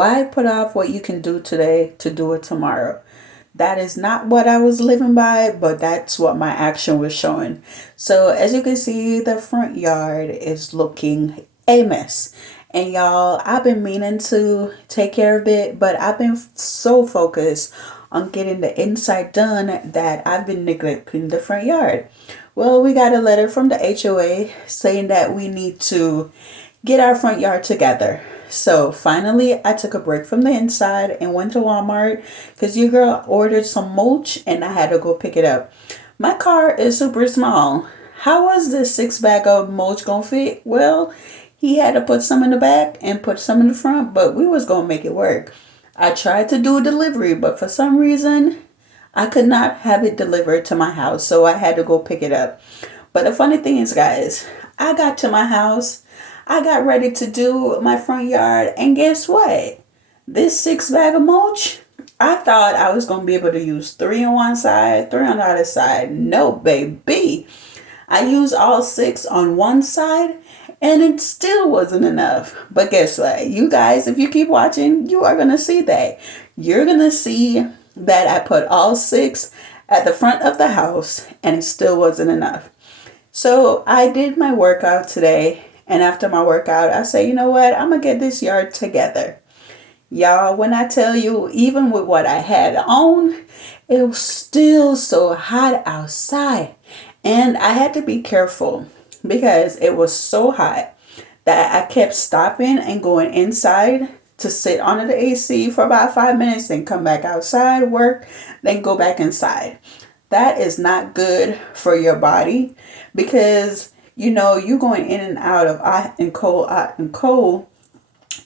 Why put off what you can do today to do it tomorrow? That is not what I was living by, but that's what my action was showing. So as you can see, the front yard is looking a mess. And y'all, I've been meaning to take care of it, but I've been so focused on getting the inside done that I've been neglecting the front yard. Well, we got a letter from the HOA saying that we need to get our front yard together. So finally, I took a break from the inside and went to Walmart because your girl ordered some mulch and I had to go pick it up. My car is super small. How was this 6 bag of mulch gonna fit? Well, he had to put some in the back and put some in the front, but we was gonna make it work. I tried to do a delivery, but for some reason, I could not have it delivered to my house, so I had to go pick it up. But the funny thing is, guys, I got to my house, I got ready to do my front yard, and guess what? This 6 bag of mulch, I thought I was going to be able to use 3 on one side, 3 on the other side. No, baby. I used all 6 on one side, and it still wasn't enough. But guess what? You guys, if you keep watching, you are going to see that. You're going to see that I put all 6 at the front of the house, and it still wasn't enough. So I did my workout today. And after my workout, I say, you know what? I'm going to get this yard together. Y'all, when I tell you, even with what I had on, it was still so hot outside. And I had to be careful because it was so hot that I kept stopping and going inside to sit under the AC for about 5 minutes, then come back outside, work, then go back inside. That is not good for your body because you're going in and out of hot and cold.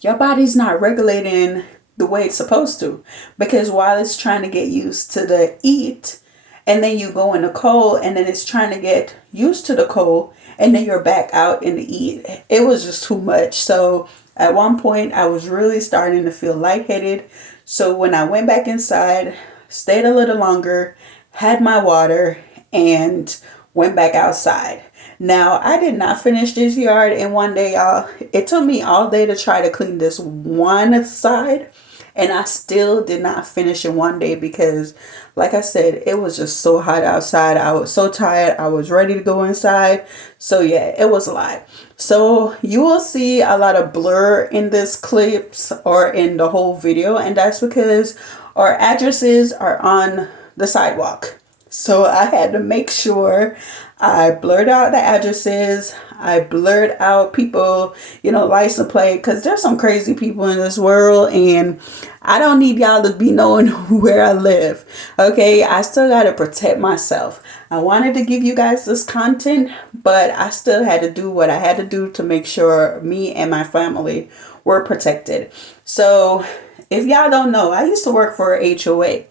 Your body's not regulating the way it's supposed to because while it's trying to get used to the heat, and then you go in the cold, and then it's trying to get used to the cold, and then you're back out in the heat. It was just too much. So at one point, I was really starting to feel lightheaded. So when I went back inside, stayed a little longer, had my water, and went back outside. Now, I did not finish this yard in one day, y'all. It took me all day to try to clean this one side, and I still did not finish in one day because, like I said, it was just so hot outside. I was so tired. I was ready to go inside. So yeah, it was a lot. So you will see a lot of blur in this clips or in the whole video, and that's because our addresses are on the sidewalk. So I had to make sure I blurred out the addresses. I blurred out people, license plate, because there's some crazy people in this world, and I don't need y'all to be knowing where I live. Okay, I still got to protect myself. I wanted to give you guys this content, but I still had to do what I had to do to make sure me and my family were protected. So if y'all don't know, I used to work for HOA,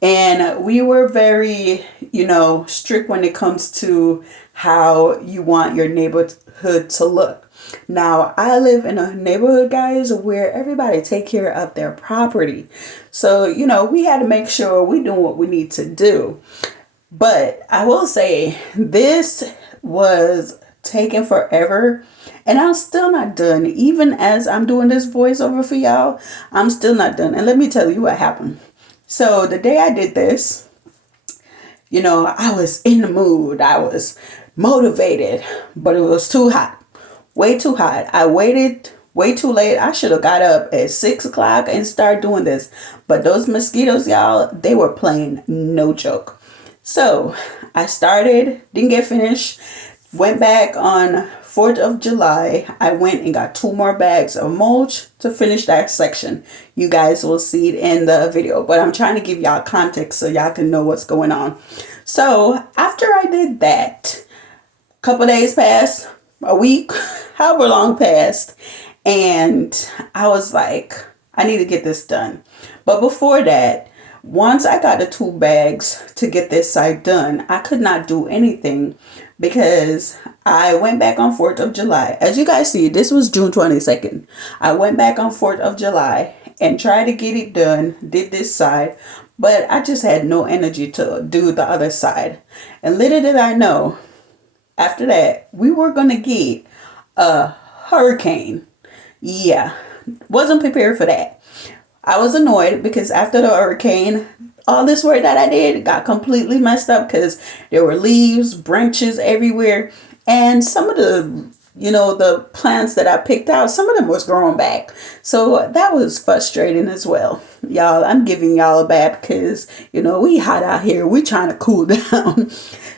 and we were very, strict when it comes to how you want your neighborhood to look. Now, I live in a neighborhood, guys, where everybody take care of their property. So, we had to make sure we do what we need to do. But I will say this was taking forever, and I'm still not done. Even as I'm doing this voiceover for y'all, I'm still not done. And let me tell you what happened. So the day I did this, I was in the mood. I was motivated, but it was too hot. Way too hot. I waited way too late. I should have got up at 6 o'clock and started doing this. But those mosquitoes, y'all, they were playing no joke. So I started, didn't get finished. Went back on 4th of July. I went and got 2 more bags of mulch to finish that section. You guys will see it in the video, but I'm trying to give y'all context so y'all can know what's going on. So after I did that, a couple days passed, a week, however long passed, and I was like, I need to get this done. But before that, once I got the 2 bags to get this side done, I could not do anything because I went back on 4th of July. As you guys see, this was June 22nd. I went back on 4th of July and tried to get it done, did this side, but I just had no energy to do the other side. And little did I know, after that, we were going to get a hurricane. Yeah, wasn't prepared for that. I was annoyed because after the hurricane, all this work that I did got completely messed up because there were leaves, branches everywhere. And some of the, the plants that I picked out, some of them was growing back. So that was frustrating as well. Y'all, I'm giving y'all a bad because, we hot out here. We trying to cool down.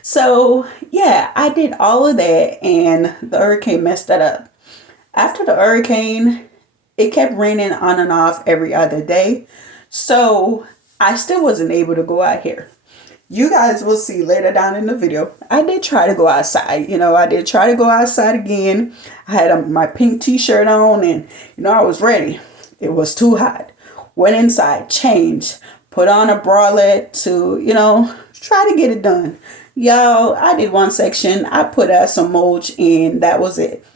So yeah, I did all of that and the hurricane messed that up. After the hurricane, it kept raining on and off every other day. So I still wasn't able to go out here. You guys will see later down in the video. I did try to go outside. I did try to go outside again. I had my pink t-shirt on and, I was ready. It was too hot. Went inside, changed, put on a bralette to, try to get it done. Y'all, I did one section. I put out some mulch and that was it.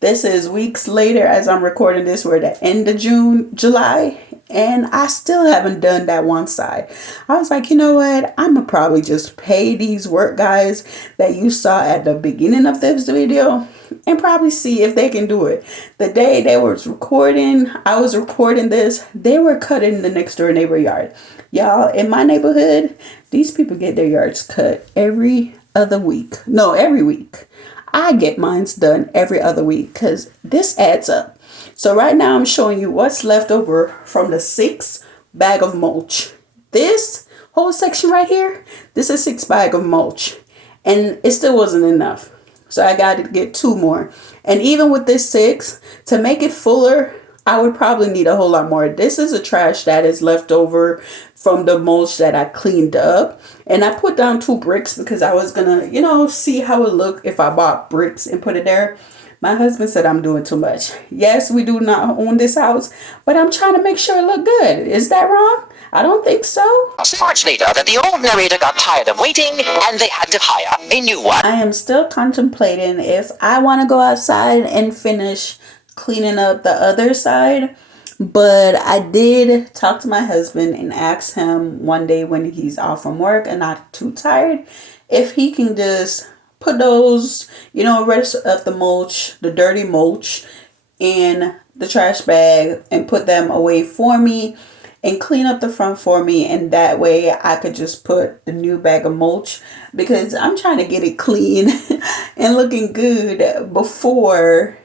This is weeks later as I'm recording this. We're at the end of July, and I still haven't done that one side. I was like, you know what? I'm going to probably just pay these work guys that you saw at the beginning of this video and probably see if they can do it. The day they was recording, I was recording this, they were cutting the next door neighbor yard. Y'all, in my neighborhood, these people get their yards cut every other week. No, every week. I get mine's done every other week because this adds up. So right now I'm showing you what's left over from the 6 bag of mulch. This whole section right here, this is 6 bag of mulch and it still wasn't enough. So I got to get 2 more. And even with this 6, to make it fuller, I would probably need a whole lot more. This is a trash that is left over from the mulch that I cleaned up. And I put down 2 bricks because I was going to, see how it looked if I bought bricks and put it there. My husband said I'm doing too much. Yes, we do not own this house, but I'm trying to make sure it look good. Is that wrong? I don't think so. Much later that the old narrator got tired of waiting and they had to hire a new one. I am still contemplating if I want to go outside and finish cleaning up the other side, but I did talk to my husband and ask him one day when he's off from work and not too tired if he can just put those rest of the mulch, the dirty mulch, in the trash bag and put them away for me and clean up the front for me, and that way I could just put the new bag of mulch because I'm trying to get it clean and looking good before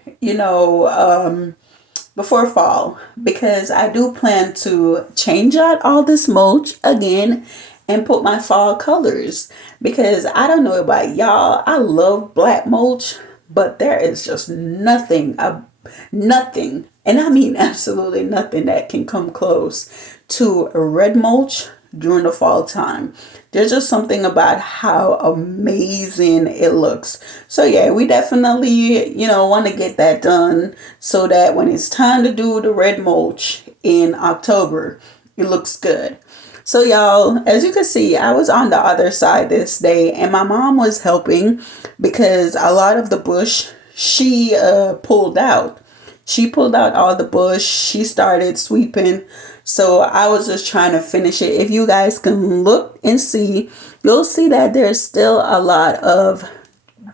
before fall, because I do plan to change out all this mulch again and put my fall colors, because I don't know about y'all, I love black mulch, but there is just nothing, and I mean absolutely nothing that can come close to a red mulch during the fall time. There's just something about how amazing it looks. So yeah, we definitely, want to get that done so that when it's time to do the red mulch in October, it looks good. So y'all, as you can see, I was on the other side this day and my mom was helping because a lot of the bush she pulled out. She pulled out all the bush. She started sweeping. So I was just trying to finish it. If you guys can look and see, you'll see that there's still a lot of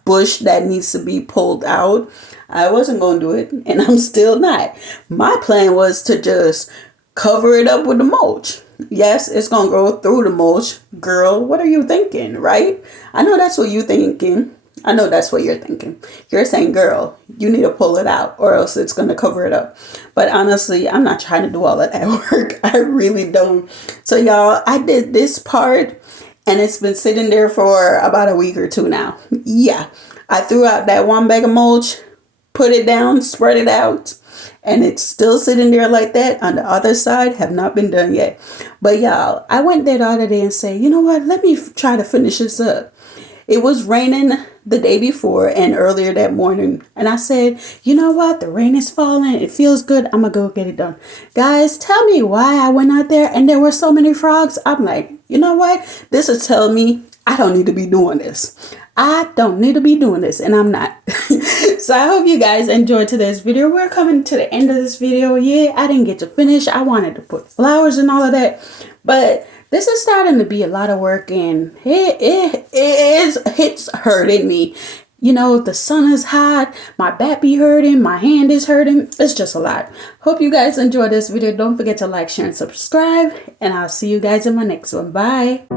bush that needs to be pulled out. I wasn't going to do it, and I'm still not. My plan was to just cover it up with the mulch. Yes, it's going to go through the mulch. Girl, what are you thinking, right? I know that's what you're thinking. I know that's what you're thinking. You're saying, girl, you need to pull it out or else it's going to cover it up. But honestly, I'm not trying to do all of that work. I really don't. So y'all, I did this part and it's been sitting there for about a week or 2 now. Yeah, I threw out that 1 bag of mulch, put it down, spread it out, and it's still sitting there like that. On the other side, have not been done yet. But y'all, I went there the other day and said, you know what? Let me try to finish this up. It was raining the day before and earlier that morning. And I said, you know what? The rain is falling. It feels good. I'm going to go get it done. Guys, tell me why I went out there and there were so many frogs. I'm like, you know what? This is telling me I don't need to be doing this. I don't need to be doing this, and I'm not. So I hope you guys enjoyed today's video. We're coming to the end of this video. Yeah, I didn't get to finish. I wanted to put flowers and all of that, but this is starting to be a lot of work, and it's hurting me. You know, the sun is hot, my back be hurting, my hand is hurting. It's just a lot. Hope you guys enjoyed this video. Don't forget to like, share, and subscribe. And I'll see you guys in my next one. Bye.